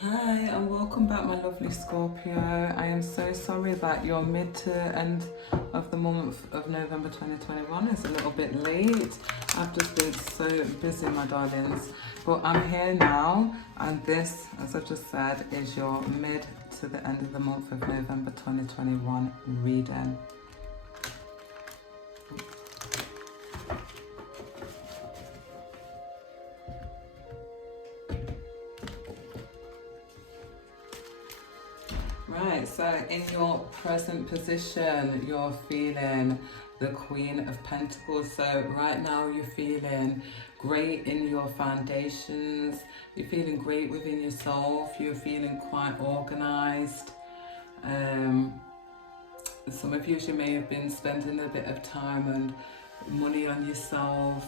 Hi and welcome back, my lovely Scorpio. I am so sorry that your mid to end of the month of November 2021 is a little bit late. I've just been so busy, my darlings, but I'm here now, and this, as I've just said, is your mid to the end of the month of November 2021 reading. Right, so in your present position, you're feeling the Queen of Pentacles. So right now you're feeling great in your foundations. You're feeling great within yourself. You're feeling quite organized. Some of you may have been spending a bit of time and money on yourself,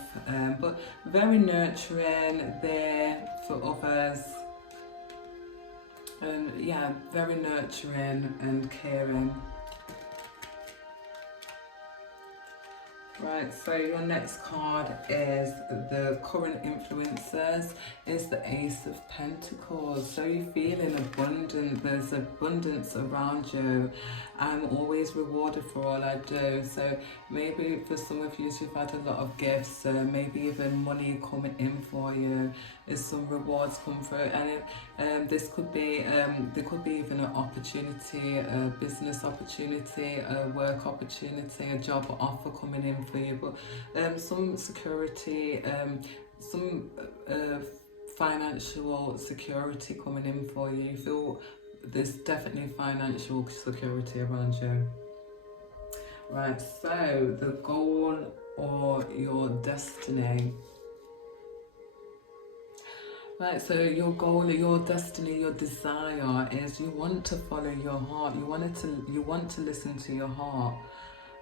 but very nurturing there for others. Yeah, very nurturing and caring. Right, so your next card is the current influencers, is the Ace of Pentacles. So you're feeling abundant, there's abundance around you. I'm always rewarded for all I do. So maybe for some of you, you've had a lot of gifts, maybe even money coming in for you, is some rewards come through. And this could be, there could be even an opportunity, a business opportunity, a work opportunity, a job offer coming in for you, but some security, some financial security coming in for you. You feel there's definitely financial security around you. Right, so the goal or your destiny. Right, so your goal, your destiny, your desire is you want to follow your heart. You want to listen to your heart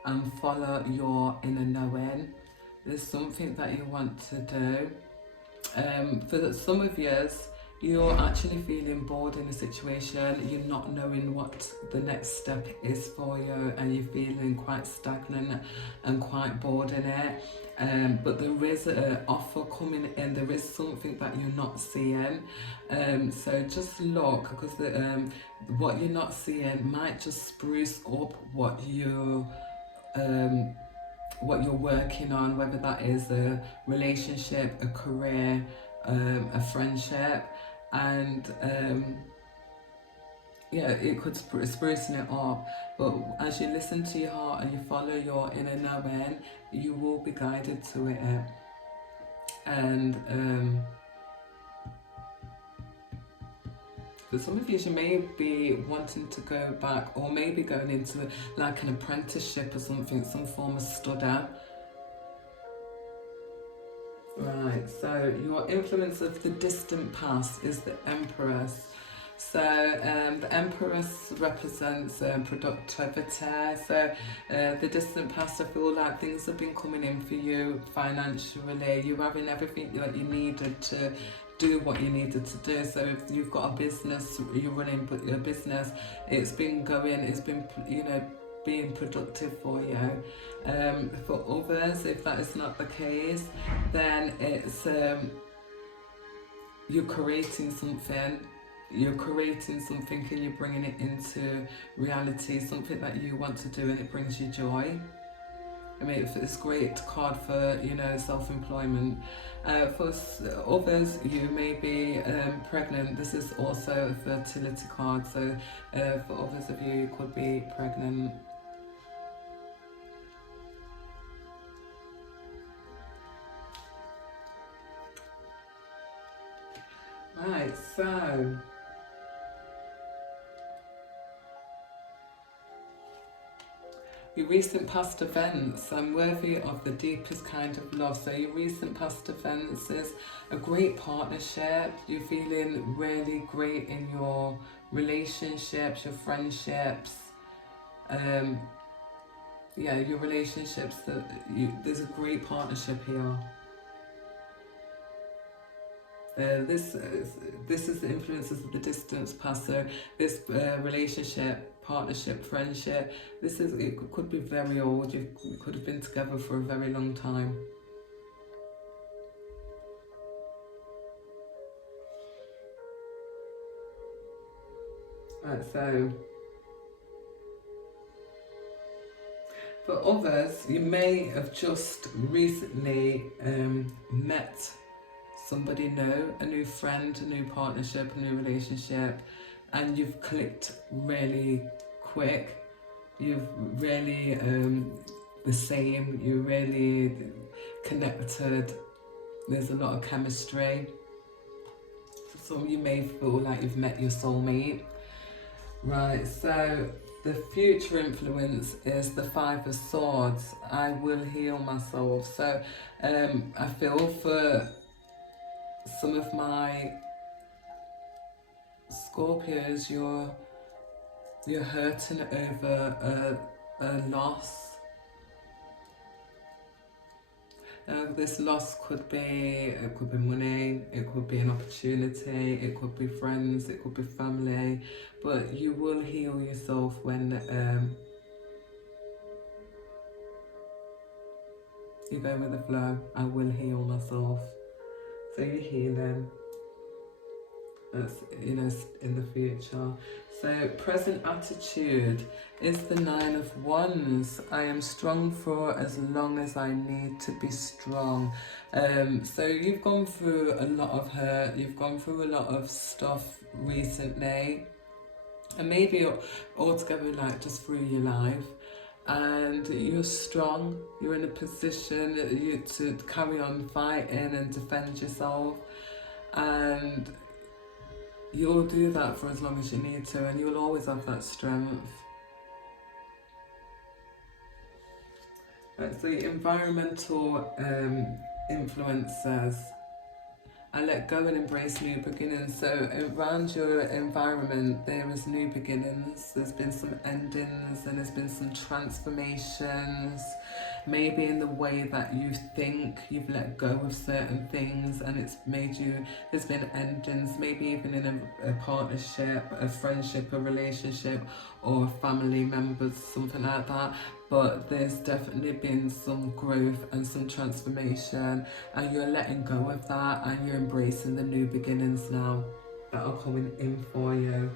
and follow your inner knowing. There's something that you want to do. For some of you, you're actually feeling bored in a situation. You're not knowing what the next step is for you, and you're feeling quite stagnant and quite bored in it. But there is an offer coming in. There is something that you're not seeing. So just look, because what you're not seeing might just spruce up what you're working on, whether that is a relationship, a career, a friendship, and yeah, it could sprucing it up. But as you listen to your heart and you follow your inner knowing, you will be guided to it. And for some of you may be wanting to go back, or maybe going into like an apprenticeship or something, some form of study. Right, so your influence of the distant past is the Empress. So the Empress represents productivity. So the distant past, I feel like things have been coming in for you financially. You're having everything that you needed to do what you needed to do. So if you've got a business, you're running a business, it's been going, it's been, being productive for you. For others, if that is not the case, then it's you're creating something and you're bringing it into reality, something that you want to do, and it brings you joy. I mean, it's a great card for, self-employment. For others, you may be pregnant. This is also a fertility card, so for others of you, you could be pregnant. Right, so your recent past events, I'm worthy of the deepest kind of love. So your recent past events is a great partnership. You're feeling really great in your relationships, your friendships. Your relationships, there's a great partnership here. This is the influences of the distance past. So this relationship, partnership, friendship, it could be very old. You could have been together for a very long time. Right, so for others, you may have just recently met somebody new, a new friend, a new partnership, a new relationship, and you've clicked really quick. You've really the same, you're really connected, there's a lot of chemistry. Some you may feel like you've met your soulmate. Right, so the future influence is the Five of Swords. I will heal myself. So I feel for some of my Scorpios, you're hurting over a loss. This loss could be money, it could be an opportunity, it could be friends, it could be family, but you will heal yourself when you go with the flow. I will heal myself. So you're healing. That's, you know, in the future. So present attitude is the Nine of Wands. I am strong for as long as I need to be strong. So you've gone through a lot of hurt, you've gone through a lot of stuff recently, and maybe altogether like just through your life, and you're strong, you're in a position to carry on fighting and defend yourself, and you'll do that for as long as you need to, and you'll always have that strength. Right, so the environmental influences. I let go and embrace new beginnings. So around your environment, there is new beginnings. There's been some endings and there's been some transformations. Maybe in the way that you think, you've let go of certain things and it's made you, there's been endings, maybe even in a partnership, a friendship, a relationship, or family members, something like that. But there's definitely been some growth and some transformation, and you're letting go of that and you're embracing the new beginnings now that are coming in for you.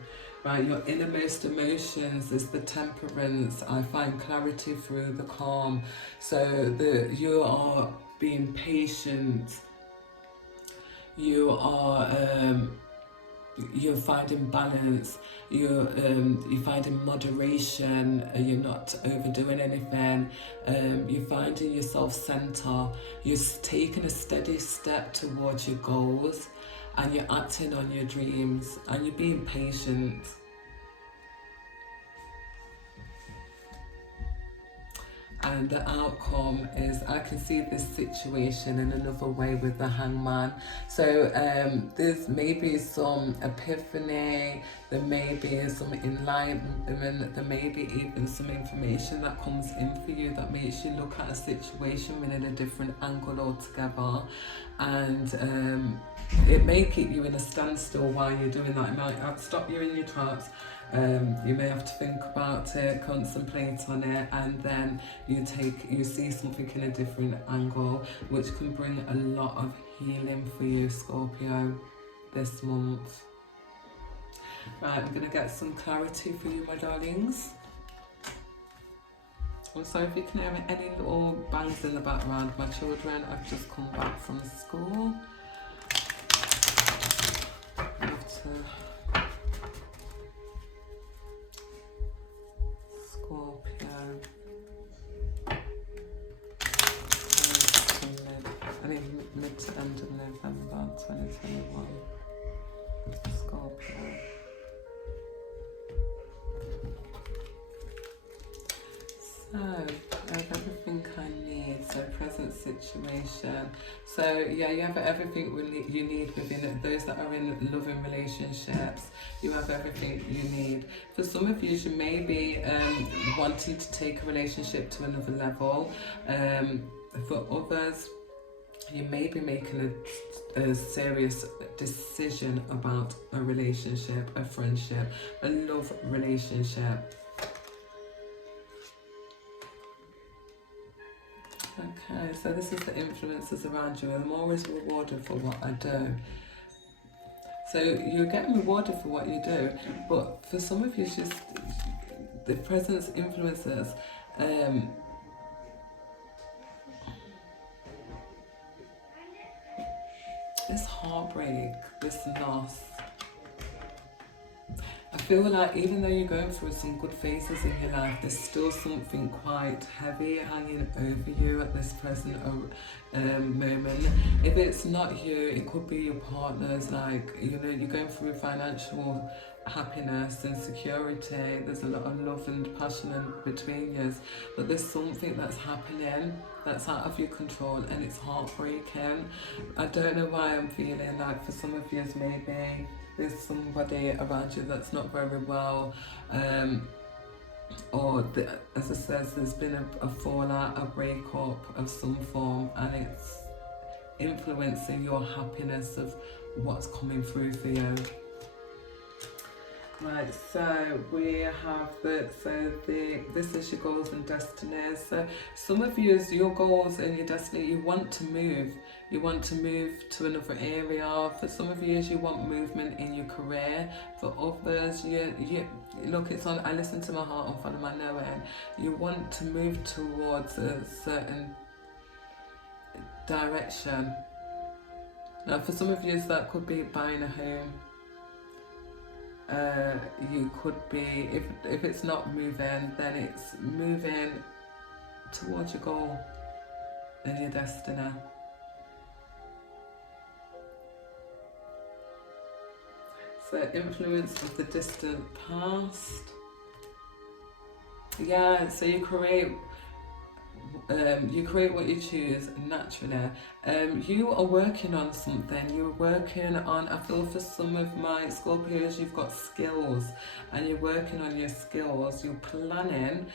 Right, your innermost emotions is the Temperance. I find clarity through the calm. So you are being patient, you're finding balance, you're finding moderation, you're not overdoing anything, you're finding your self-centre, you're taking a steady step towards your goals, and you're acting on your dreams, and you're being patient. And the outcome is, I can see this situation in another way with the Hangman. So there's maybe some epiphany, there may be some enlightenment, there may be even some information that comes in for you that makes you look at a situation in a different angle altogether. And it may keep you in a standstill while you're doing that. It might stop you in your tracks. You may have to think about it, contemplate on it, and then you see something in a different angle, which can bring a lot of healing for you, Scorpio, this month. Right, I'm going to get some clarity for you, my darlings. Also, if you can hear any little bangs in the background, my children have just come back from school. I have to Scorpio. Mid to end of November 2021. Scorpio. So, I have everything I need. So, present situation. So, yeah, you have everything you need within it. Those that are in loving relationships, you have everything you need. For some of you, you may be wanting to take a relationship to another level. For others, you may be making a serious decision about a relationship, a friendship, a love relationship. Okay, so this is the influences around you. I'm always rewarded for what I do. So you're getting rewarded for what you do, but for some of you, it's just the presence influences. This heartbreak, this loss. I feel like even though you're going through some good phases in your life, there's still something quite heavy hanging over you at this present moment. If it's not you, it could be your partners. Like, you know, you're going through financial happiness and security. There's a lot of love and passion between you, but there's something that's happening that's out of your control, and it's heartbreaking. I don't know why I'm feeling like for some of you, maybe there's somebody around you that's not very well, as it says, there's been a fallout, a breakup of some form, and it's influencing your happiness of what's coming through for you. Right, so we have this is your goals and destinies. So some of you, your goals and your destiny, you want to move. You want to move to another area. For some of you, you want movement in your career. For others, you look, it's on. I listen to my heart and follow my knowing. You want to move towards a certain direction. Now, for some of you, that could be buying a home. You could be, if it's not moving, then it's moving towards your goal and your destiny. So influence of the distant past. Yeah, so you create what you choose naturally. You are working on something. You're working on, I feel for some of my Scorpios, you've got skills and you're working on your skills. You're planning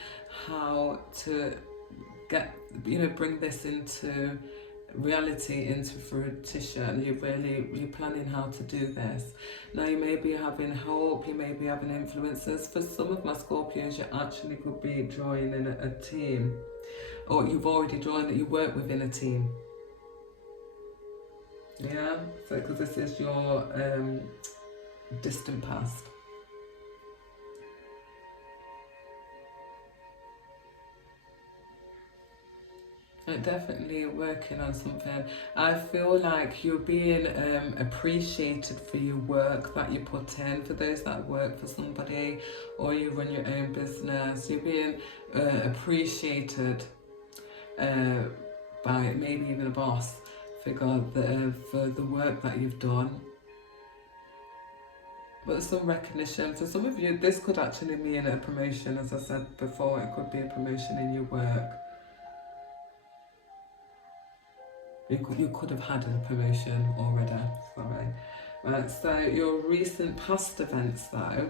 how to bring this into reality, into fruition. You're planning how to do this. Now you may be having help, you may be having influences. For some of my Scorpios, you actually could be joining a team, or you've already joined it, you work within a team. Yeah, so because this is your distant past. Definitely working on something. I feel like you're being appreciated for your work that you put in. For those that work for somebody or you run your own business, you're being appreciated by maybe even a boss figure for the work that you've done. But some recognition. For some of you, this could actually mean a promotion. As I said before, it could be a promotion in your work. You could have had a promotion already, sorry. Right, so your recent past events though.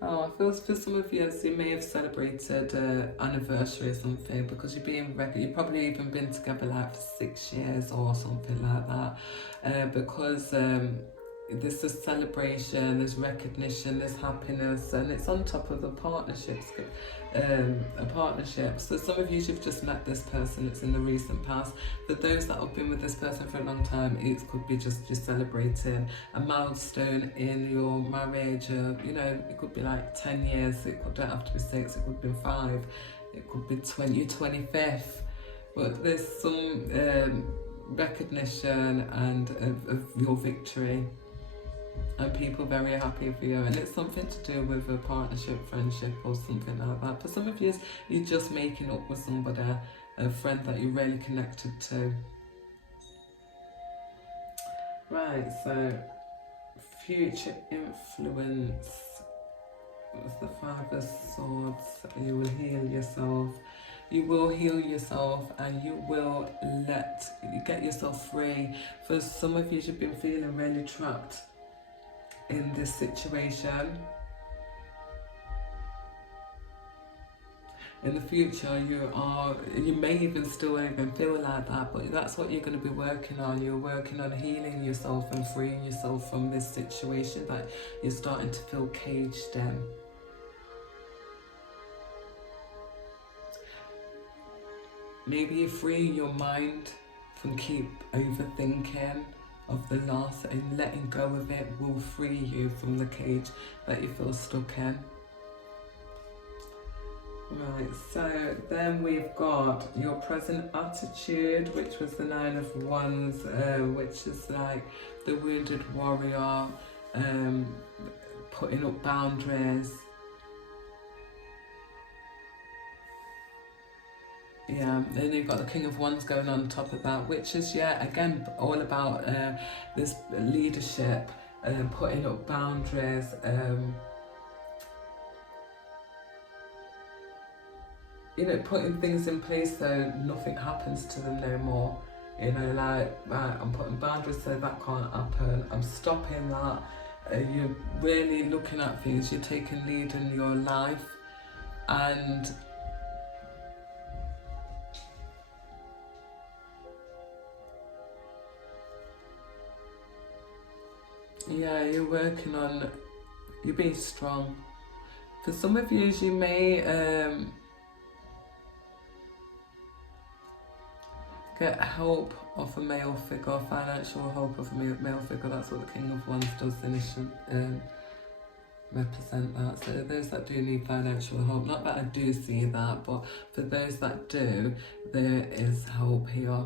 Oh, I feel for some of you, you may have celebrated an anniversary or something, because you've probably even been together like for 6 years or something like that. Because there's a celebration, there's recognition, there's happiness, and it's on top of the partnerships. A partnership. So some of you, you've just met this person, it's in the recent past. For those that have been with this person for a long time, it could be just celebrating a milestone in your marriage. It could be like 10 years, it don't have to be 6, it could be 5, it could be 20, 25th. But there's some recognition and of your victory, and people very happy for you, and it's something to do with a partnership, friendship, or something like that. For some of you, you're just making up with somebody, a friend that you're really connected to. Right, so future influence. What's the 5 of Swords? You will heal yourself. You will heal yourself, and you will get yourself free. For some of you, you've been feeling really trapped in this situation. In the future, you may even still even feel like that, but that's what you're going to be working on. You're working on healing yourself and freeing yourself from this situation that you're starting to feel caged in. Maybe you're freeing your mind from keep overthinking of the loss, and letting go of it will free you from the cage that you feel stuck in. Right, so then we've got your present attitude, which was the 9 of Wands, which is like the wounded warrior, putting up boundaries. Yeah, then you've got the King of Wands going on top of that, which is, yeah, again, all about this leadership, putting up boundaries, you know, putting things in place so nothing happens to them no more. You know, like, right, I'm putting boundaries so that can't happen. I'm stopping that. You're really looking at things. You're taking lead in your life. And yeah, you're working on, you're being strong. For some of you, you may get help of a male figure, financial help of a male figure. That's what the King of Wands does initially, represent that. So those that do need financial help, not that I do see that, but for those that do, there is help here.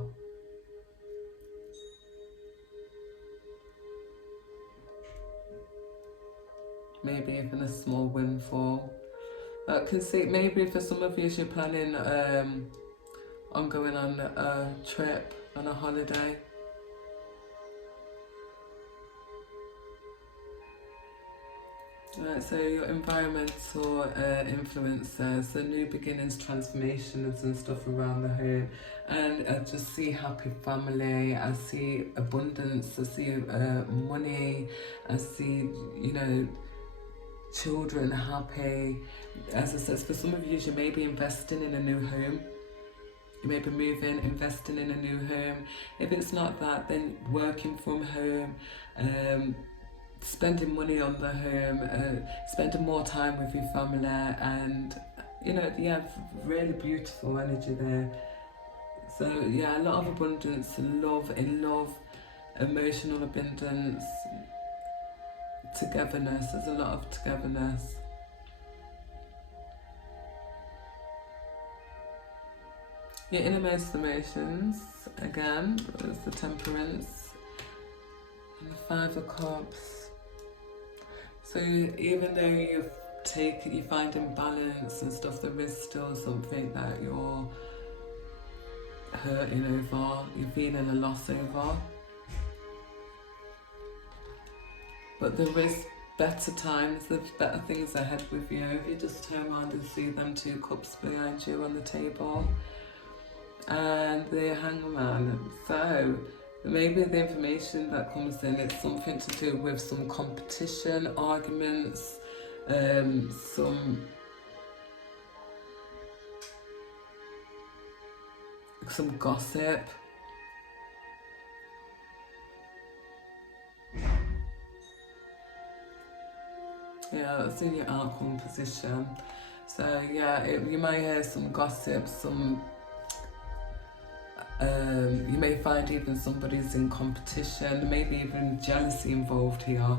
Maybe even a small windfall. I can see maybe for some of you, you're planning on going on a trip, on a holiday. Right, so your environmental influences, so new beginnings, transformations and stuff around the home. And I just see happy family, I see abundance, I see money, I see, you know, children happy. As I said, for some of you, you may be investing in a new home. You may be moving, investing in a new home. If it's not that, then working from home, spending money on the home, spending more time with your family, and, you know, yeah, really beautiful energy there. So yeah, a lot of abundance, love, emotional abundance, togetherness. There's a lot of togetherness. Your innermost emotions, again, there's the Temperance and the 5 of Cups. So even though you're finding balance and stuff, there is still something that you're hurting over, you're feeling a loss over. But there is better times, there's better things ahead with you. If you just turn around and see them 2 cups behind you on the table. And the Hangman. So maybe the information that comes in, it's something to do with some competition, arguments, some gossip. Yeah, that's in your outcome position. So yeah, you might hear some gossip, some you may find even somebody's in competition, maybe even jealousy involved here,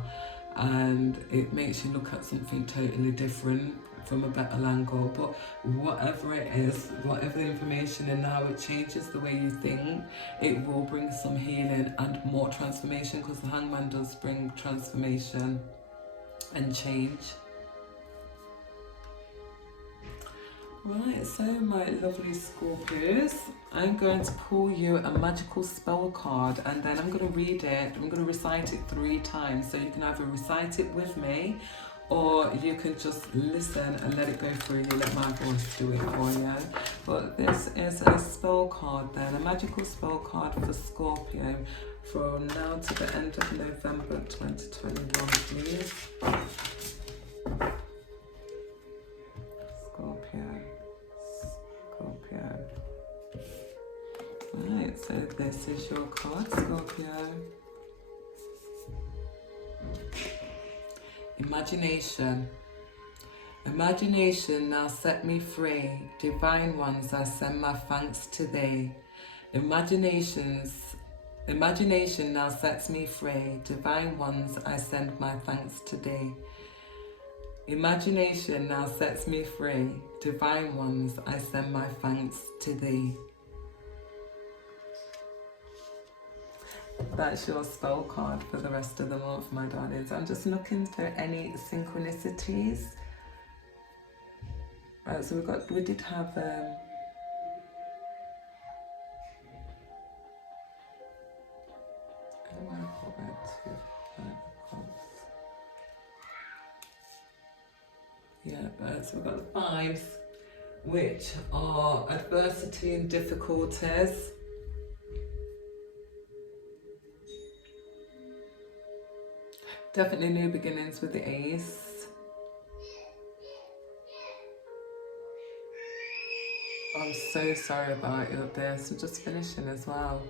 and it makes you look at something totally different from a better angle. But whatever it is, whatever the information and how it changes the way you think, it will bring some healing and more transformation, because the Hangman does bring transformation and change. Right, so my lovely Scorpios, I'm going to pull you a magical spell card, and then I'm going to read it. I'm going to recite it 3 times, so you can either recite it with me, or you can just listen and let it go through you, let my voice do it for you. But this is a spell card then, a magical spell card for Scorpio from now to the end of November 2021, please. Scorpio. Right, so this is your card, Scorpio. Imagination. Imagination, now set me free. Divine ones, I send my thanks to thee. Imagination now sets me free. Divine ones, I send my thanks today. Imagination now sets me free. Divine ones, I send my thanks to thee. That's your spell card for the rest of the month, my darlings. I'm just looking for any synchronicities. Right, so we did have so we've got the fives, which are adversity and difficulties. Definitely new beginnings with the ace. I'm so sorry about your this. I'm just finishing as well.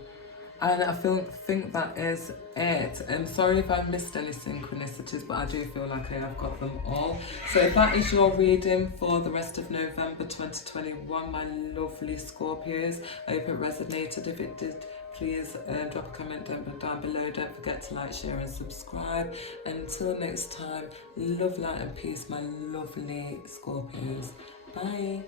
And I think that is it. I'm sorry if I missed any synchronicities, but I do feel like I have got them all. So that is your reading for the rest of November 2021, my lovely Scorpios. I hope it resonated. If it did, please drop a comment down below. Don't forget to like, share and subscribe. Until next time, love, light and peace, my lovely Scorpios. Bye.